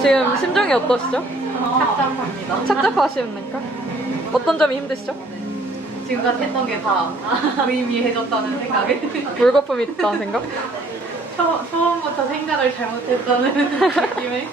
지금 심정이 어떠시죠? 착잡합니다. 착잡하십니까? 어떤 점이 힘드시죠? 지금까지 했던 게다 무의미해졌다는 생각에 물거품이 있다는 생각? 처, 처음부터 생각을 잘못했다는 느낌에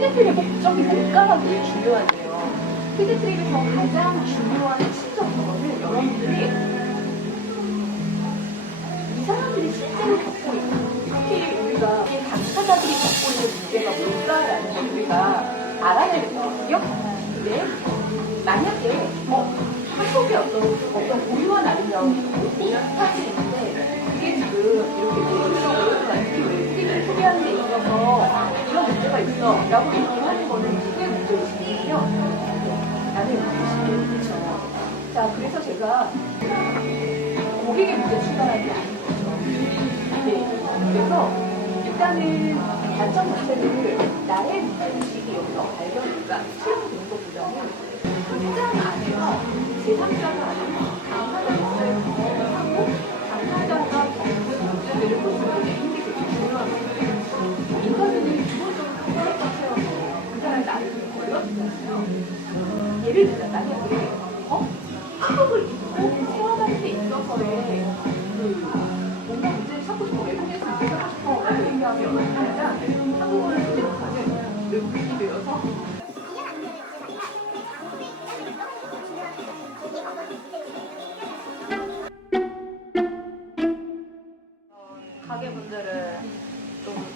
피드트리 목적이 뭘까가 제일 중요한데요. 피드트리에서 가장 중요한 핵심 정보는 여러분들이 이 사람들이 실제로 겪고 있는 특히 우리가 이 당사자들이 겪고 있는 문제가 뭘까라는 걸 우리가 알아야 되거든요. 근데 만약에 뭐 한국의 어떤 어떤 고유한 아름다운 스타일인데 제가 고객의 문제 출발하는 게 아닌 거죠. 네. 그래서 일단은 관점 자체를 되어서. 가게분들은 좀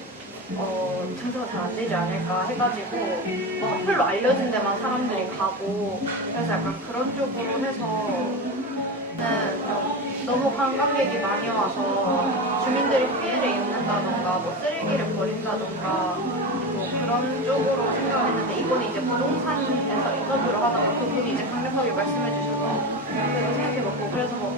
어, 증서가 잘안 되지 않을까 해가지고 뭐 하필로 알려진 데만 사람들이 가고 그래서 약간 그런 쪽으로 해서는 좀 너무 관광객이 많이 와서 주민들이 피해를 입는다던가 뭐 쓰레기를 버린다던가 뭐 그런 쪽으로 생각을 했는데 이번에 이제 부동산에서 인터뷰를 하다가 그분이 이제 강력하게 말씀해 주셔서 그래서 생각해봤고 그래서 뭐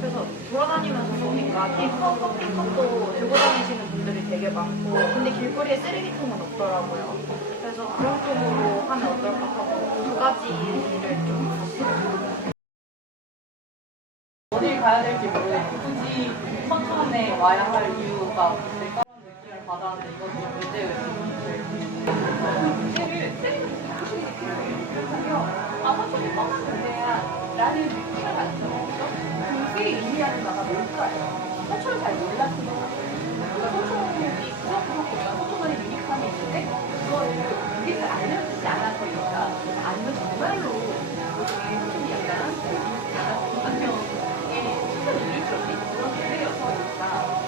그래서 돌아다니면서 보니까 픽업, 픽업도 들고 다니시는 분들이 되게 많고 근데 길거리에 쓰레기통은 없더라고요. 그래서 그런 쪽으로 하면 어떨까 하고 두 가지를 좀 봤어요. 어딜 가야 될지 모르겠고 굳이 서천에 와야 할 이유 가 없을까? 느낌을 받았는데 이건 좀 문제였어요. 아, 서천이 뻔한데야 라는 느낌을 받았거든요. 그게 의미하는 바가 뭘까요? 서천을 잘 몰랐던 것 같아요. 그러니까 서천이 구석구석보다 서천만의 유니크함이 있는데 그거를 우리 잘 알려주지 않아서니까 아니면 정말로 나중에 서천이 약간 안경에 시선 의미처럼 그런 어, 근데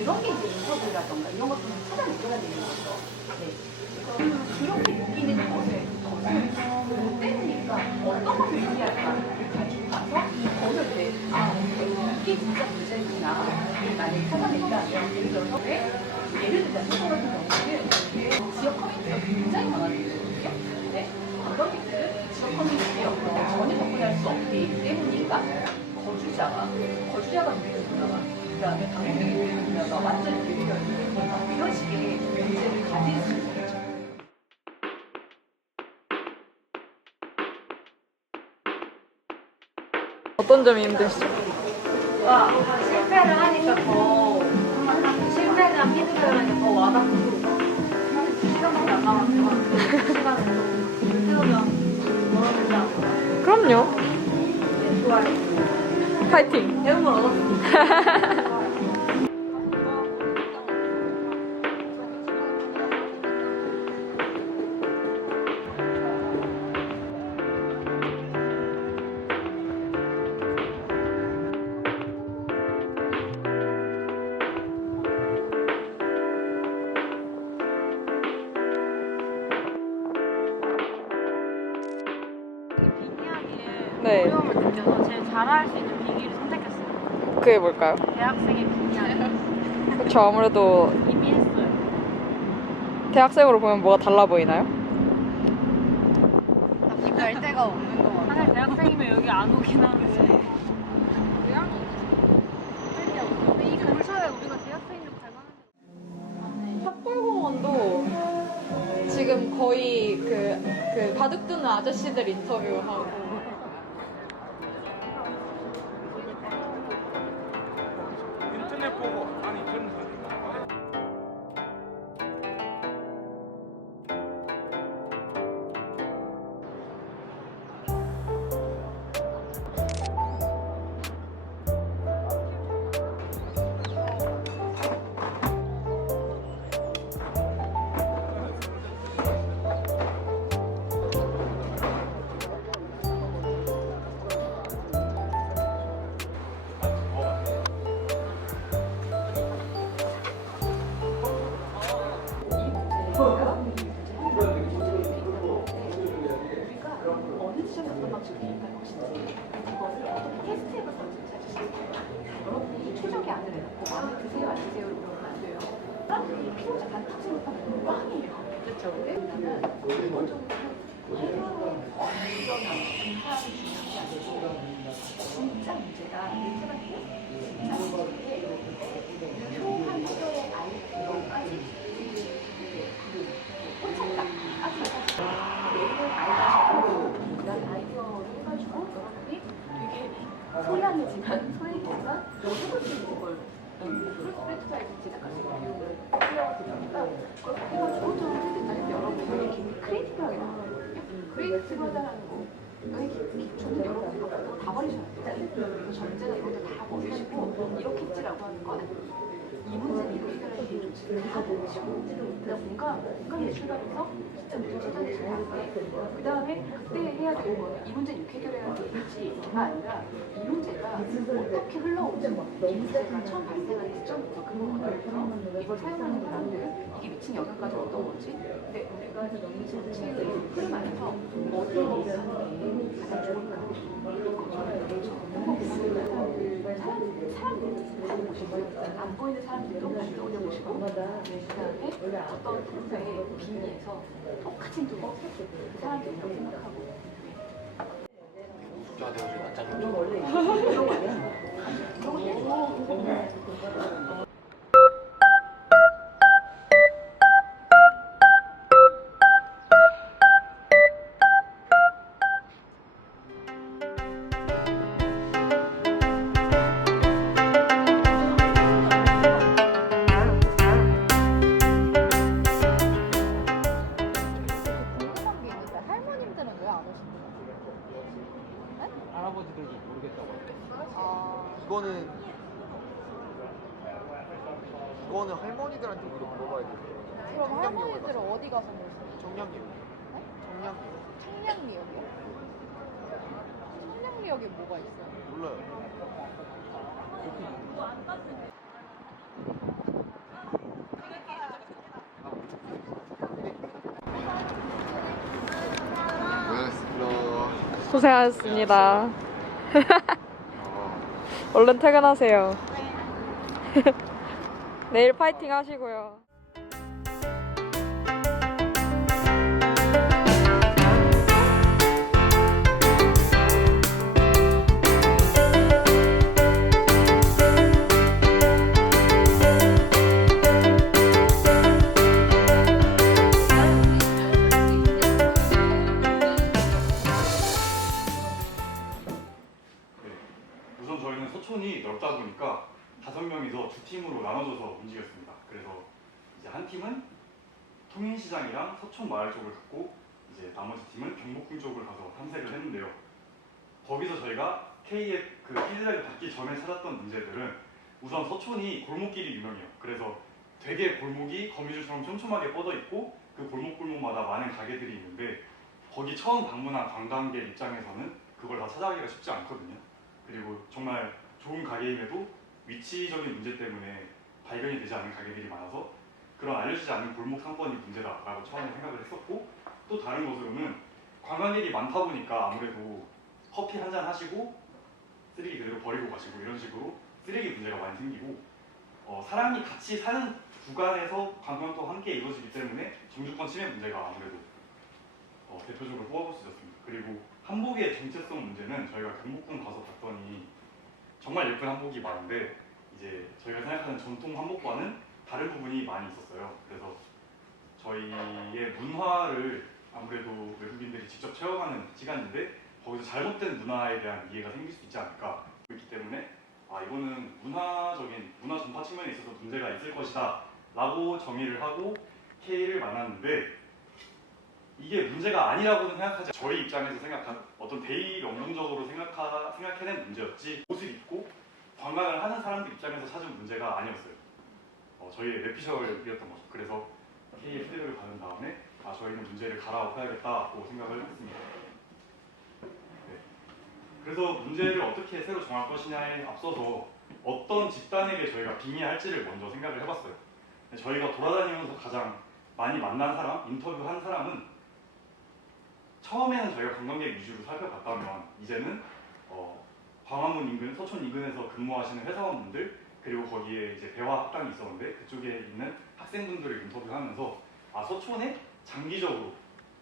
그런 게 이제 인터뷰라던가 이런 것도 찾아내줘야 되는 거죠. 네. 그래서 그렇게 느끼는 것을 못 때리니까 어떤 것을 의미할까 가지고 가서 이 것을 이제 아 이게 진짜 문제구나 만약에 찾아낸다 예를 들어서 왜 예를 들자 소설 같은 경우는 지역 커뮤니티가 굉장히 많아지거든요. 네. 관광객들은 지역 커뮤니티에 어떤 전혀 접근할 수 없기 때문인가? 거주자가 거주자가 누리는구나. 그 다음에 누리는구나가 완전히 대비가 되는 이런 식의 문제를 가질 수 있는 거죠. 어떤 점이 힘드시죠? 와, 실패를 하니까 더 대한 피드백을 더 와닿고 시간밖에 안 남았지만 그 시간을 좀 태우면 멀어지지 않을까 그럼요. 네, 좋아요 파이팅! 배움을 얻었습니다 그게 뭘까요? 대학생의 빙의하기. 그쵸 아무래도 이미 했어요. 대학생으로 보면 뭐가 달라 보이나요? 갈 데가 없는 것 같아요. 사실 대학생이면 여기 안 오긴 하는데. 근데 이 근처에 우리가 대학생이면 갈 만한 탑골공원도 지금 거의 그, 그 바둑 두는 아저씨들 인터뷰하고 어느 지점에 어떤 방식으로 대입할 것인지 그거를 어떻게 테스트해볼 건지 사실 여러분이 최적의 안을 마음에 드세요 안 드세요 이러면 안 돼요 사람들이 피로자 단타지 못하는 건 꽝이에요 그렇죠 근데 게 아니고 진짜 문제가 문제가 진짜 문제인데 유효한 해결의 아이디어까지 꽂혔다 아주 메일을 알려주고 그다음 아이디어를 해가지고 여러분이 되게 소량이지만 소액이지만 해볼 수 있는 걸 프로젝트에서 제작할 수 있는 비용을 풀어드리니까 그렇게 해가지고 좀 해드리는데 여러분이 굉장히 크리에이티브하게 나왔거든요 크리에이티브하다라는 거의 기초는 여러분이 앞으로 다 버리셔야 돼요. 그래서 전제나 이것도 다 버리시고 이렇게 했지라고 하는 건 이 문제는 이렇게 해결하는 게 좋지. 다 버리시고 그냥 뭔가 공간에 출발해서 진짜 문제 찾아내셔야 하는데 그 다음에 그때 해야 되는 거는 이 문제는 이렇게 해결해야 되지가 아니라 이 문제가 어떻게 흘러오는지 이 문제가 처음 발생한 시점부터 근본부터 이걸 사용하는 사람들 이게 미친 영향까지 어떤 건지. 근데 우리가 이 전체의 흐름 안에서 어디에 있는 게 가장 좋을까 사람들 사람들 사람들 보시고 안 보이는 사람들도 같이 떠올려 보시고 그 다음에 어떤 그룹의 빙의에서 또 사람들이라고 생각하고. 궁금한 게 청량리역에 뭐가 있어요? 몰라요. 고생하셨습니다. 얼른 퇴근하세요. 내일 파이팅 하시고요. 저희는 서촌이 넓다 보니까 다섯 명이서 두 팀으로 나눠져서 움직였습니다. 그래서 이제 한 팀은 통인시장이랑 서촌 마을 쪽을 갔고 이제 나머지 팀은 경복궁 쪽을 가서 탐색을 했는데요. 거기서 저희가 K의 그 피드백을 받기 전에 찾았던 문제들은 우선 서촌이 골목길이 유명해요. 그래서 되게 골목이 거미줄처럼 촘촘하게 뻗어 있고 그 골목 골목마다 많은 가게들이 있는데 거기 처음 방문한 관광객 입장에서는 그걸 다 찾아가기가 쉽지 않거든요. 그리고 정말 좋은 가게임에도 위치적인 문제 때문에 발견이 되지 않은 가게들이 많아서 그런 알려지지 않은 골목 상권이 문제다라고 처음에 생각을 했었고 또 다른 것으로는 관광객이 많다 보니까 아무래도 커피 한 잔 하시고 쓰레기 그대로 버리고 가시고 이런 식으로 쓰레기 문제가 많이 생기고 어, 사람이 같이 사는 구간에서 관광도 함께 이루어지기 때문에 정주권 침해 문제가 아무래도 어, 대표적으로 뽑아볼 수 있었습니다. 그리고 한복의 정체성 문제는 저희가 경복궁 가서 봤더니 정말 예쁜 한복이 많은데 이제 저희가 생각하는 전통 한복과는 다른 부분이 많이 있었어요. 그래서 저희의 문화를 아무래도 외국인들이 직접 체험하는 시간인데 거기서 잘못된 문화에 대한 이해가 생길 수 있지 않을까 그렇기 때문에 아 이거는 문화적인 문화 전파 측면에 있어서 문제가 있을 것이다 라고 정의를 하고 K를 만났는데 이게 문제가 아니라고는 생각하지 저희 입장에서 생각한 어떤 대의 명분적으로 생각하, 생각해낸 문제였지. 옷을 입고 관광을 하는 사람들 입장에서 찾은 문제가 아니었어요. 어, 저희의 뇌피셜이었던 거죠. 그래서 피드백을 받은 다음에 아 저희는 문제를 갈아엎어야겠다고 생각을 했습니다. 네. 그래서 문제를 어떻게 새로 정할 것이냐에 앞서서 어떤 집단에게 저희가 빙의할지를 먼저 생각을 해봤어요. 저희가 돌아다니면서 가장 많이 만난 사람, 인터뷰한 사람은 처음에는 저희가 관광객 위주로 살펴봤다면 이제는 어, 광화문 인근, 서촌 인근에서 근무하시는 회사원분들 그리고 거기에 이제 배화 학당이 있었는데 그쪽에 있는 학생분들을 인터뷰하면서 아 서촌에 장기적으로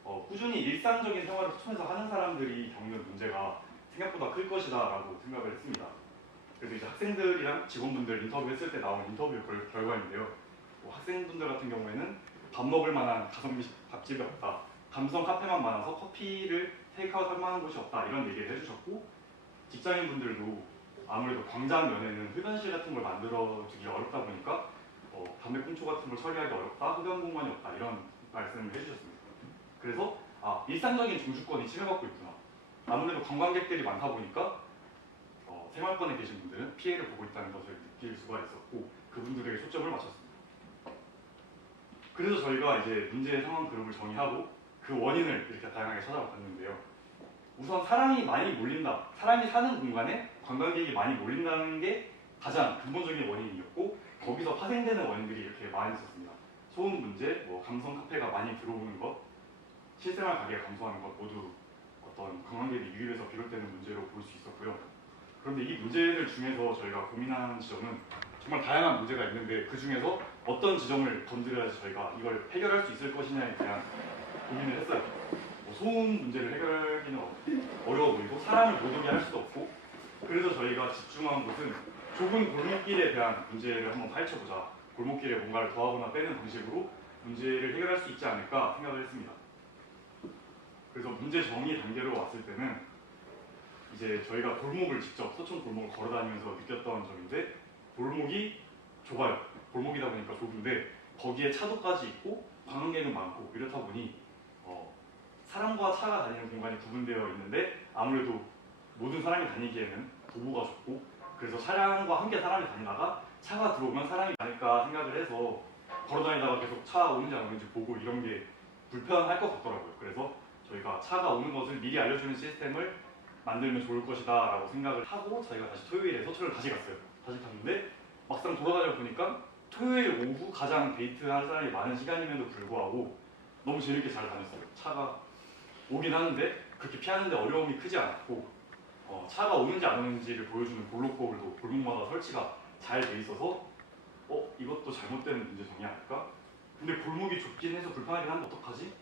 어, 꾸준히 일상적인 생활을 서촌에서 하는 사람들이 겪는 문제가 생각보다 클 것이다 라고 생각을 했습니다. 그래서 이제 학생들이랑 직원분들 인터뷰했을 때 나온 인터뷰 결, 결과인데요. 뭐 학생분들 같은 경우에는 밥 먹을 만한 가성비 밥집이 없다. 감성 카페만 많아서 커피를 테이크아웃 할 만한 곳이 없다. 이런 얘기를 해주셨고 직장인분들도 아무래도 광장 면에는 흡연실 같은 걸 만들어 주기가 어렵다 보니까 어, 담배 꽁초 같은 걸 처리하기 어렵다. 흡연 공간이 없다. 이런 말씀을 해주셨습니다. 그래서 아 일상적인 중주권이 침해받고 있구나. 아무래도 관광객들이 많다 보니까 어, 생활권에 계신 분들은 피해를 보고 있다는 것을 느낄 수가 있었고 그분들에게 초점을 맞췄습니다. 그래서 저희가 이제 문제 상황 그룹을 정의하고 그 원인을 이렇게 다양하게 찾아봤는데요. 우선 사람이 많이 몰린다. 사람이 사는 공간에 관광객이 많이 몰린다는 게 가장 근본적인 원인이었고 거기서 파생되는 원인들이 이렇게 많이 있었습니다. 소음 문제, 뭐 감성 카페가 많이 들어오는 것, 실생활 가게가 감소하는 것 모두 어떤 관광객의 유입에서 비롯되는 문제로 볼 수 있었고요. 그런데 이 문제들 중에서 저희가 고민한 지점은 정말 다양한 문제가 있는데 그 중에서 어떤 지점을 건드려야지 저희가 이걸 해결할 수 있을 것이냐에 대한 고민을 했어요. 뭐 소음 문제를 해결하기는 어- 어려워 보이고 사람을 못 오게 할 수도 없고 그래서 저희가 집중한 곳은 좁은 골목길에 대한 문제를 한번 파헤쳐보자. 골목길에 뭔가를 더하거나 빼는 방식으로 문제를 해결할 수 있지 않을까 생각을 했습니다. 그래서 문제 정의 단계로 왔을 때는 이제 저희가 골목을 직접 서촌 골목을 걸어다니면서 느꼈던 점인데 골목이 좁아요. 골목이다 보니까 좁은데 거기에 차도까지 있고 관광객은 많고 이렇다 보니 어, 사람과 차가 다니는 공간이 구분되어 있는데 아무래도 모든 사람이 다니기에는 도보가 좁고 그래서 차량과 함께 사람이 다니다가 차가 들어오면 사람이 많을까 생각을 해서 걸어다니다가 계속 차 오는지 안 오는지 보고 이런 게 불편할 것 같더라고요. 그래서 저희가 차가 오는 것을 미리 알려주는 시스템을 만들면 좋을 것이다 라고 생각을 하고 저희가 다시 토요일에 서초를 다시 갔어요. 다시 갔는데 막상 돌아다녀 보니까 토요일 오후 가장 데이트할 사람이 많은 시간임에도 불구하고 너무 재밌게 잘 다녔어요. 차가 오긴 하는데 그렇게 피하는데 어려움이 크지 않았고 어, 차가 오는지 안 오는지를 보여주는 볼록 거울도 골목마다 설치가 잘 돼 있어서 어 이것도 잘못된 문제 정리 아닐까? 근데 골목이 좁긴 해서 불편하긴 한데 어떡하지?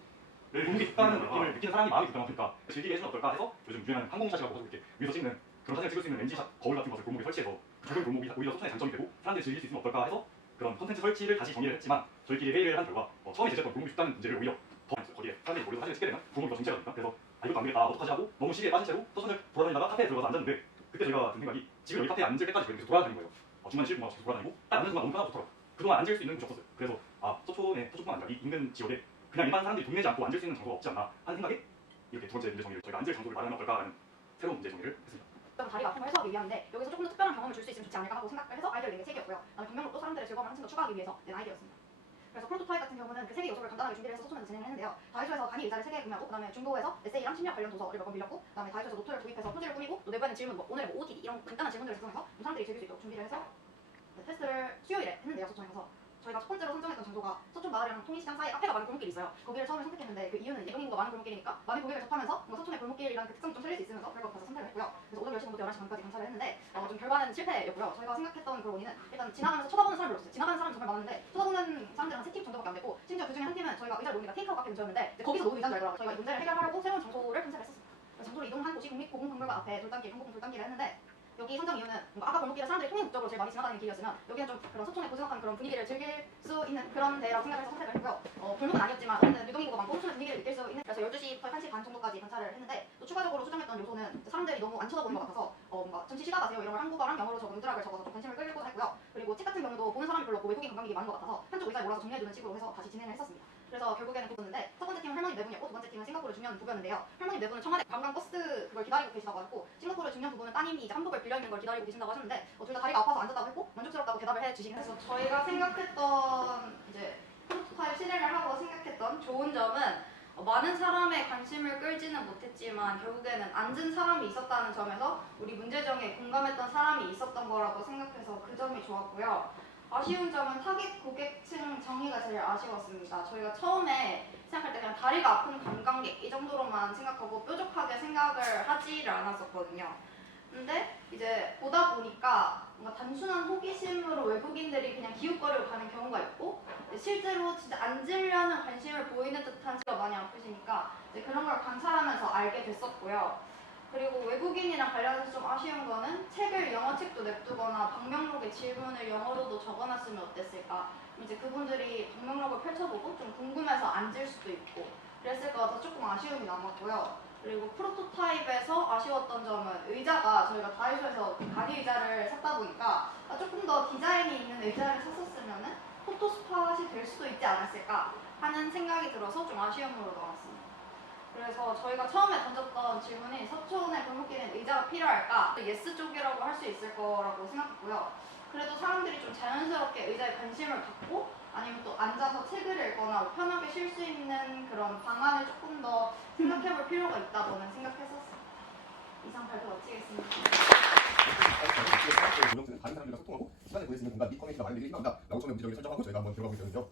내 골목이 좁다는 느낌을 느끼는 사람이 있다 보니까 즐기게 해주면 어떨까 해서 요즘 유행하는 항공샷이라고 해서 이렇게 위에서 찍는 그런 사진을 찍을 수 있는 렌즈샷 거울 같은 것을 골목에 설치해서 그 좁은 골목이 오히려 소통의 장점이 되고 사람들이 즐길 수 있으면 어떨까 해서 그런 컨텐츠 설치를 다시 정리를 했지만 저희끼리 회의를 한 결과 어, 처음에 제시했던 골목이 좁다는 문제를 오히려. 거기에 사람들이 몰려서 사진을 찍게 되면 골목이 더 정체가 되니까 그래서 아 이것도 안 되겠다. 어떡하지 하고 너무 시기에 빠진 채로 서천을 돌아다니다가 카페에 들어가서 앉았는데 그때 저희가 든 생각이 지금 여기 카페에 앉을 때까지 계속 돌아다니는 거예요. 어, 중간에 쉴 공간 없이 돌아다니고 딱 앉는 순간 너무 편하고 좋더라고요. 그동안 앉을 수 있는 곳이 없었어요. 그래서 아 서촌에 서촌뿐만 아니라 이 인근 지역에 그냥 일반 사람들이 돈 내지 않고 앉을 수 있는 장소가 없지 않나 하는 생각에 이렇게 두 번째 문제 정리를 저희가 앉을 장소를 마련하면 어떨까 하는 새로운 문제 정리를 했습니다. 어떤 다리가 아픔을 해소하기 위함인데 여기서 조금 더 특별한 경험을 줄 수 있으면 좋지 않을까 하고 생각을 해서 아이디어를 낸게 책이었고요. 그다음에 경명록도 사람들의 즐거움을 한층 더 추가하기 위해서 낸 아이디어였습니다. 그래서 프로토타입 같은 경우는 그 세 개 요소를 간단하게 준비를 해서 소천에서 진행을 했는데요. 다이소에서 간이 의자를 세 개 구매하고 그다음에 중도에서 에세이랑 심리학 관련 도서를 몇 권 빌렸고 그다음에 다이소에서 노트를 구입해서 표지를 꾸미고 또 내부에는 질문 뭐 오늘의 뭐 OOTD 이런 간단한 질문들을 작성해서 좀 사람들이 즐길 수 있도록 준비를 해서 네, 테스트를 수요일에 했는데요. 소천에 가서 저희가 첫 번째로 선정했던 장소가 서촌 마을이랑 통일시장 사이에 카페가 많은 골목길이 있어요. 거기를 처음에 선택했는데 그 이유는 예동인구가 많은 골목길이니까 많은 고객을 접하면서 뭔가 서촌의 골목길이라는 그 특성이 좀 살릴 수 있으면서 것 같아서 선택을 했고요. 그래서 오전 10시부터 11시 반까지 감찰을 했는데 어, 좀 결과는 실패였고요. 저희가 생각했던 그 원인은 일단 지나가면서 쳐다보는 사람이 없어요. 지나가는 사람이 정말 많은데 쳐다보는 사람들은 한세팀 정도밖에 안 됐고 심지어 그 중에 한 팀은 저희가 의자를 놓으니까 테이크아웃 근처였는데 이제 거기서 의자인 줄 알더라고요. 저희가 이 문제를 해결하려고 새로운 장소를 컨셉을. 그래서 장소를 이동한 곳이 국립고궁박물관 앞에 돌담길, 경복궁 돌담길을 했는데 여기 선정 이유는 뭔가 아까 골목길에 사람들이 통행 목적으로 제일 많이 지나다니는 길이었으면 여기는 좀 그런 서촌의 고즈넉한 그런 분위기를 즐길 수 있는 그런 데라고 생각해서 선택을 했고요. 어, 골목은 아니었지만 어쨌든 유동인구가 많고 서촌의 분위기를 느낄 수 있는 그래서 12시부터 1시 반 정도까지 관찰을 했는데 또 추가적으로 수정했던 요소는 사람들이 너무 안 쳐다보는 것 같아서 어, 뭔가 잠시 쉬다 가세요 이런 걸 한국어랑 영어로 적은 문드락을 적어서 좀 관심을 끌고 했고요. 그리고 책 같은 경우도 보는 사람이 별로 없고 외국인 관광객이 많은 것 같아서 한쪽 의자에 몰아서 정리해두는 식으로 해서 다시 진행을 했었습니다. 그래서 결국에는 그거였는데 첫 번째 팀은 할머니 네 분이었고 두 번째 팀은 싱가포르 중년 부부였는데요. 할머니 네 분은 청와대 관광 버스 그걸 기다리고 계시다고 하고 싱가포르 중년 부부는 따님이 이제 한복을 빌려 입는 걸 기다리고 계신다고 하셨는데 어, 둘다 다리가 아파서 앉았다고 했고 만족스럽다고 대답을 해주시긴 했어요. 저희가 생각했던 이제 프로토타입 실행을 하고 생각했던 좋은 점은 어, 많은 사람의 관심을 끌지는 못했지만 결국에는 앉은 사람이 있었다는 점에서 우리 문제정에 공감했던 사람이 있었던 거라고 생각해서 그 점이 좋았고요. 아쉬운 점은 타깃 고객층 정의가 제일 아쉬웠습니다. 저희가 처음에 생각할 때 그냥 다리가 아픈 관광객 이 정도로만 생각하고 뾰족하게 생각을 하지를 않았었거든요. 근데 이제 보다 보니까 뭔가 단순한 호기심으로 외국인들이 그냥 기웃거리고 가는 경우가 있고 실제로 진짜 앉으려는 관심을 보이는 듯한 치가 많이 아프시니까 이제 그런 걸 관찰하면서 알게 됐었고요. 그리고 외국인이랑 관련해서 좀 아쉬운 거는 책을 영어 책도 냅두거나 방명록에 질문을 영어로도 적어놨으면 어땠을까. 이제 그분들이 방명록을 펼쳐보고 좀 궁금해서 앉을 수도 있고 그랬을 것 같아서 조금 아쉬움이 남았고요. 그리고 프로토타입에서 아쉬웠던 점은 의자가 저희가 다이소에서 그 가디 의자를 샀다 보니까 아, 조금 더 디자인이 있는 의자를 샀었으면은 포토 스팟이 될 수도 있지 않았을까 하는 생각이 들어서 좀 아쉬움으로 남았습니다. 그래서 저희가 처음에 던졌던 질문이 서촌의 골목길엔 의자가 필요할까? 예스 쪽이라고 할 수 있을 거라고 생각했고요. 그래도 사람들이 좀 자연스럽게 의자에 관심을 갖고 아니면 또 앉아서 책을 읽거나 뭐 편하게 쉴 수 있는 그런 방안을 조금 더 생각해 볼 필요가 있다고는 생각했었습니다. 이상 발표 마치겠습니다. 운영진은 다른 사람들과 소통하고 시간을 있는 공간 및 커뮤니티가 많은 일이 필요합니다. 라고 처음에 문제점을 설정하고 저희가 한번 들어가고 있었는데요.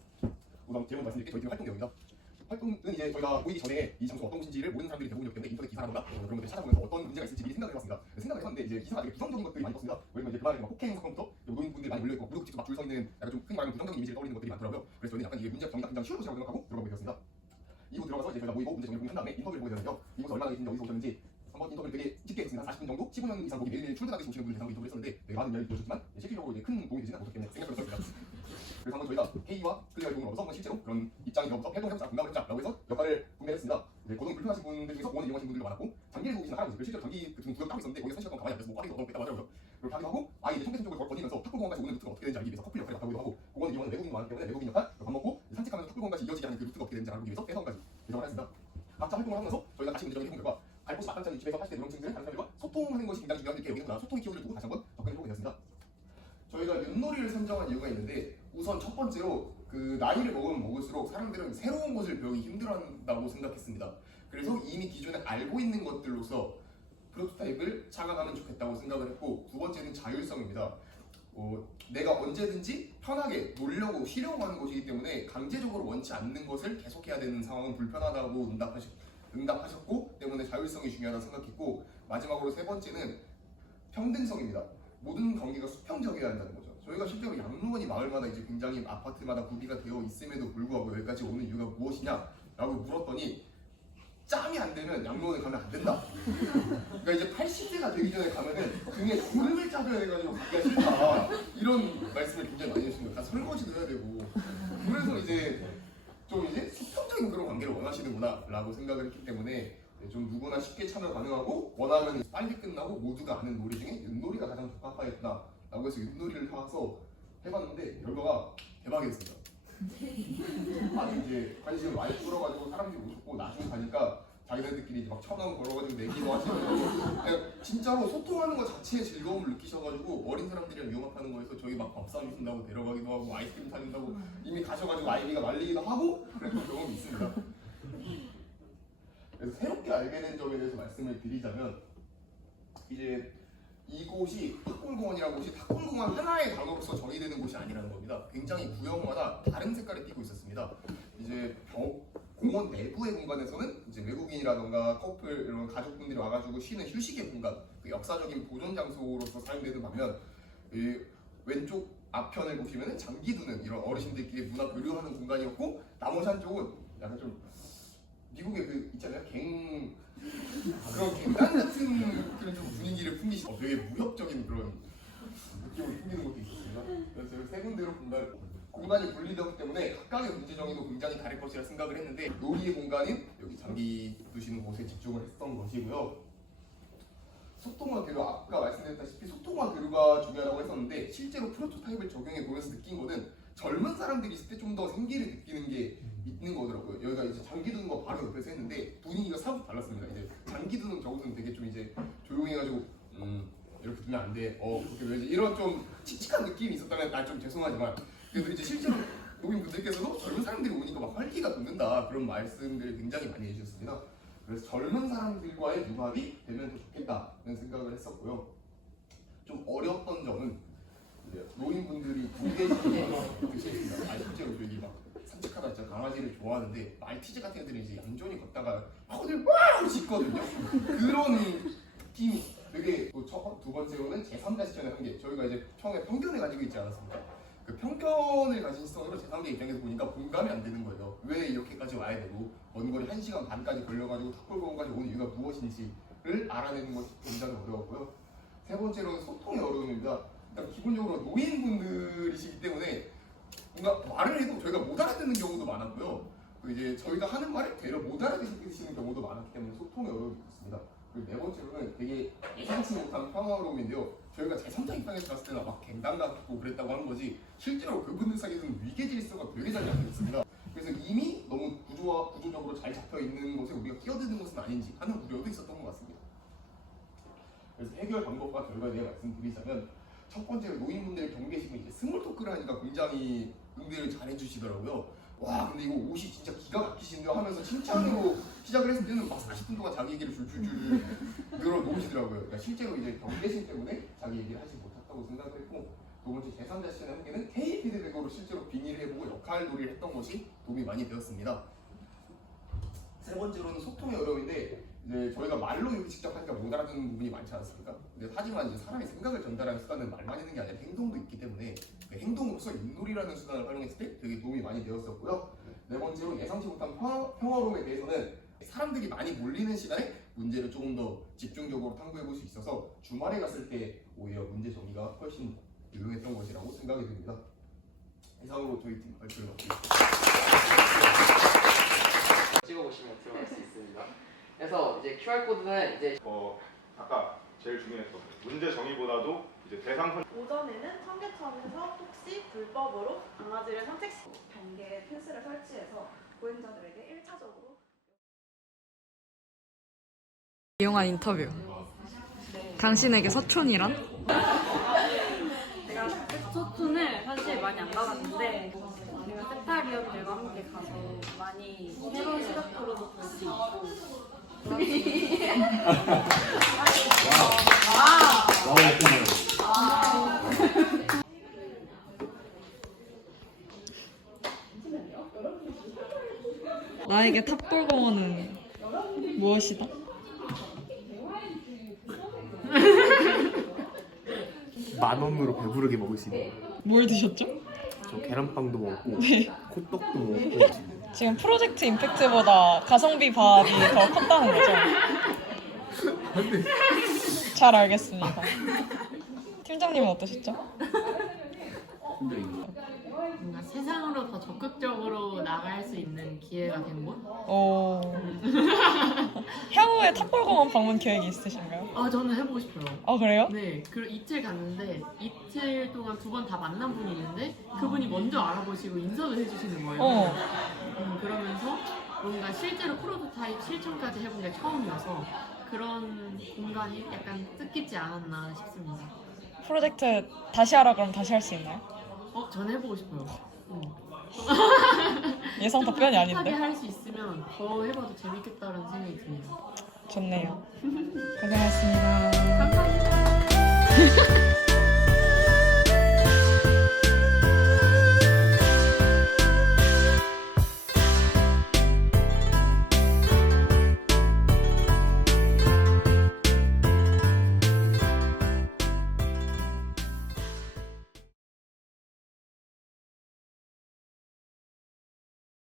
우선 제목 말씀드릴게 저희 팀 활동 내용입니다. 활동은 이제 저희가 모이기 전에 이 장소가 어떤 곳인지를 모르는 사람들이 대부분이었기 때문에 인터넷 기사라던가 어, 그런 것들 찾아보면서 어떤 문제가 있을지 미리 생각을 해봤습니다. 생각을 해봤는데 이제 기사가 되게 부정적인 것들이 많이 떴습니다. 왜냐면 이제 그 말에 막 폭행 사건부터 노인분들이 많이 몰려있고 무릎 막줄 서 있는 약간 좀 흔히 말하면 부정적인 이미지를 떠올리는 것들이 많더라고요. 그래서 저희는 약간 이게 문제 정리가 굉장히 쉬운 곳이라고 생각하고 들어가게 되었습니다. 이후 들어가서 이제 저희가 모이고 문제 정리를 한 다음에 인터뷰를 보게 되는데요. 이곳에 얼마나 계신지 어디서 오셨는지 한번 인터뷰를 되게 쉽게 했습니다. 40분 정도 15년 이상 보기 매일매일 출근하게 오시는 분들 대상으로 인터뷰를 했었는데 되게 많은 이야기 보여줬지만 실질적으로 이제 큰 도움이 되지는 때문에 생각을 썼습니다. 그래서 한번 저희가 회의와 클리어의 도움을 얻어서 한번 실제로 그런 입장에서부터 활동해보자, 공감을 해보자라고 해서 역할을 분배했습니다. 이제 고동 불편하신 분들 중에서 공원을 이용하신 분들도 많았고 장기를 보고 계시는 할아버지 실제로 장기 같은 구역을 하고 있었는데 거기서 3시간 동안 가만히 앉아서 뭐 빠르게 얻어먹겠다고 하더라고요. 그렇게 하기도 하고 아이 이제 청계천 쪽을 거니면서 탁구공원까지 오는 루트가 어떻게 되는지 알기 위해서 커플 역할을 맡아보기도 하고 공원을 이용하는 외국인도 많기 때문에 외국인 역할, 밥 먹고 산책하면서 탁구공원까지 이어지게 하는 그 루트가 어떻게 되는지 알기 위해서 해설 번째로 그 나이를 먹으면 먹을수록 사람들은 새로운 것을 배우기 힘들어한다고 생각했습니다. 그래서 이미 기존에 알고 있는 것들로서 프로토타입을 착안하면 좋겠다고 생각을 했고 두 번째는 자율성입니다. 어, 내가 언제든지 편하게 놀려고 쉬려고 하는 것이기 때문에 강제적으로 원치 않는 것을 계속해야 되는 상황은 불편하다고 응답하셨, 응답하셨고 때문에 자율성이 중요하다고 생각했고 마지막으로 세 번째는 평등성입니다. 모든 관계가 수평적이어야 한다는 거죠. 저희가 실제로 양로원이 마을마다 이제 굉장히 아파트마다 구비가 되어 있음에도 불구하고 여기까지 오는 이유가 무엇이냐라고 물었더니 짬이 안 되면 양로원에 가면 안 된다. 그러니까 이제 80세가 되기 전에 가면은 등에 고름을 짜줘야 돼가지고 가기가 싫다. 이런 말씀을 굉장히 많이 해주시는 거예요. 다 설거지도 해야 되고. 그래서 이제 좀 이제 수평적인 그런 관계를 원하시는구나라고 생각을 했기 때문에 네, 좀 누구나 쉽게 참여 가능하고 원하면 빨리 끝나고 모두가 아는 놀이 중에 윷놀이가 가장 적합하겠다 라고 해서 윷놀이를 사서 해봤는데 결과가 대박이었습니다. 아니 이제 관심을 많이 끌어가지고 사람들이 오셨고 나중에 가니까 자기네들끼리 이제 막 천원 걸어가지고 내기도 하시고 그냥 진짜로 소통하는 것 자체에 즐거움을 느끼셔가지고 어린 사람들이랑 융합하는 거에서 저희 막 밥상 준다고 데려가기도 하고 아이스크림 사준다고 이미 가셔가지고 아이디가 말리기도 하고 그랬던 경험이 있습니다. 그래서 새롭게 알게 된 점에 대해서 말씀을 드리자면 이제 이곳이 탁골공원이라는 곳이 탁골공원 하나의 단어로서 정의되는 곳이 아니라는 겁니다. 굉장히 구역마다 다른 색깔이 띠고 있었습니다. 이제 벽 공원 내부의 공간에서는 이제 외국인이라던가 커플 이런 가족분들이 와가지고 쉬는 휴식의 공간, 그 역사적인 보존 장소로서 사용되는 반면 이 왼쪽 앞편을 보시면은 장기 두는 이런 어르신들끼리 문화 교류하는 공간이었고 나머지 한쪽은 약간 좀 미국의 그 있잖아요 갱 그런 갱단 같은 그런 좀 분위기를 풍기시 어, 되게 무협적인 그런 느낌을 풍기는 것도 있었습니다. 그래서 세 군데로 공간 공간이 분리되었기 때문에 각각의 문제 정의도 굉장히 다를 것이라 생각을 했는데 놀이의 공간인 여기 장기 두시는 곳에 집중을 했던 것이고요. 소통과 교류 아까 말씀드렸다시피 소통과 교류가 중요하다고 했었는데 실제로 프로토타입을 적용해 보면서 느낀 거는 젊은 사람들이 있을 때 좀 더 생기를 느끼는 게 있는 거더라고요. 여기가 이제 장기 두는 거 바로 옆에서 했는데 분위기가 사뭇 달랐습니다. 이제 장기 두는 저곳은 되게 좀 이제 조용해가지고 음 이렇게 두면 안 돼. 어 그렇게 왜지? 이런 좀 칙칙한 느낌이 있었다면 나 좀 죄송하지만 그래도 이제 실제로 노인분들께서도 젊은 사람들이 오니까 막 활기가 돋는다 그런 말씀들을 굉장히 많이 해주셨습니다. 그래서 젊은 사람들과의 융합이 되면 더 좋겠다는 생각을 했었고요. 좀 어려웠던 점은 노인분들이 공개시키는 드시겠습니다. 아 실제로 여기 막 산책하다 진짜 강아지를 좋아하는데 말티즈 같은 애들이 이제 얌전히 걷다가 막 어딜 와 짖거든요. 그런 느낌이 되게 또 첫, 두 번째로는 제3자 시점의 한계. 저희가 이제 평에 편견을 가지고 있지 않았습니까? 그 편견을 가진 시선으로 제3자 입장에서 보니까 공감이 안 되는 거예요. 왜 이렇게까지 와야 되고 먼 거리 1시간 반까지 걸려가지고 탑골공원까지 온 이유가 무엇인지를 알아내는 것이 굉장히 어려웠고요. 세 번째로는 소통의 어려움입니다. 일단 기본적으로 노인분들이시기 때문에 뭔가 말을 해도 저희가 못 알아듣는 경우도 많았고요. 또 이제 저희가 하는 말을 되려 못 알아듣시는 경우도 많았기 때문에 소통의 어려움이 있습니다. 그리고 네 번째로는 되게 예상치 못한 평화로움인데요. 저희가 제3자 입장에서 봤을 때는 막 갱단 같고 그랬다고 하는 거지 실제로 그분들 사이에서는 위계 질서가 되게 잘 잡혀 있습니다. 그래서 이미 너무 구조와 구조적으로 잘 잡혀 있는 곳에 우리가 끼어드는 것은 아닌지 하는 우려도 있었던 것 같습니다. 그래서 해결 방법과 결과에 대해 말씀드리자면 첫 번째로 노인분들 경계시면 이제 스몰 토크를 하니까 굉장히 응대를 잘해주시더라고요. 와 근데 이거 옷이 진짜 기가 막히신데요 하면서 칭찬으로 시작을 했을 때는 막 40분 동안 자기 얘기를 줄줄줄 늘어놓으시더라고요. 그러니까 실제로 이제 경계심 때문에 자기 얘기를 하지 못했다고 생각을 했고 두 번째 제3자 시간의 한계는 K 피드백으로 실제로 빙의를 해보고 역할 놀이를 했던 것이 도움이 많이 되었습니다. 세 번째로는 소통의 어려움인데 이제 저희가 말로 이렇게 직접 하니까 못 알아듣는 부분이 많지 않습니까? 근데 하지만 이제 사람의 생각을 전달하는 수단은 말만 있는 게 아니라 행동도 있기 때문에 그 행동으로서 윷놀이라는 수단을 활용했을 때 되게 도움이 많이 되었었고요. 네 번째로 예상치 못한 평화, 평화로움에 대해서는 사람들이 많이 몰리는 시간에 문제를 조금 더 집중적으로 탐구해 볼 수 있어서 주말에 갔을 때 오히려 문제 정리가 훨씬 유용했던 것이라고 생각이 듭니다. 이상으로 저희 팀 발표를 마치겠습니다. 찍어보시면 들어갈 수 있습니다. 그래서 이제 QR 코드는 이제 어 아까 제일 중요했던 문제 정의보다도 이제 대상 선 오전에는 청계천에서 혹시 불법으로 강아지를 산책시 경계에 펜스를 설치해서 보행자들에게 1차적으로 이용한 인터뷰. 당신에게 서촌이란? 내가 서촌을 사실 많이 안 가봤는데 우리가 세탈위원들과 함께 가서 많이 새로운 시각으로도 볼 수 있고 나에게 탑골 공원은 무엇이다? 만 원으로 배부르게 먹을 수 있는 뭘 드셨죠? 저 계란빵도 먹었고 네. 콧떡도 먹었고 지금 프로젝트 임팩트보다 가성비 밥이 더 컸다는 거죠? 잘 알겠습니다. 팀장님은 어떠셨죠? 뭔가 세상으로 더 적극적으로 나갈 수 있는 기회가 된 곳? 오. 향후에 탑골공원 방문 계획이 있으신가요? 아 저는 해보고 싶어요. 아 그래요? 네, 그리고 이틀 갔는데 이틀 동안 두 번 다 만난 분이 있는데 그분이 먼저 알아보시고 인사도 해주시는 거예요. 어. 음, 그러면서 뭔가 실제로 프로토타입 실천까지 해본 게 처음이어서 그런 공간이 약간 뜻깊지 않았나 싶습니다. 프로젝트 다시 하라 그러면 다시 할 수 있나요? 어, 저는 해보고 싶어요. 음. 예상 답변이 하게 아닌데. 할수 있으면 더 해봐도 재밌겠다라는 생각이 듭니다. 좋네요. 고생하셨습니다. 감사합니다. 돼.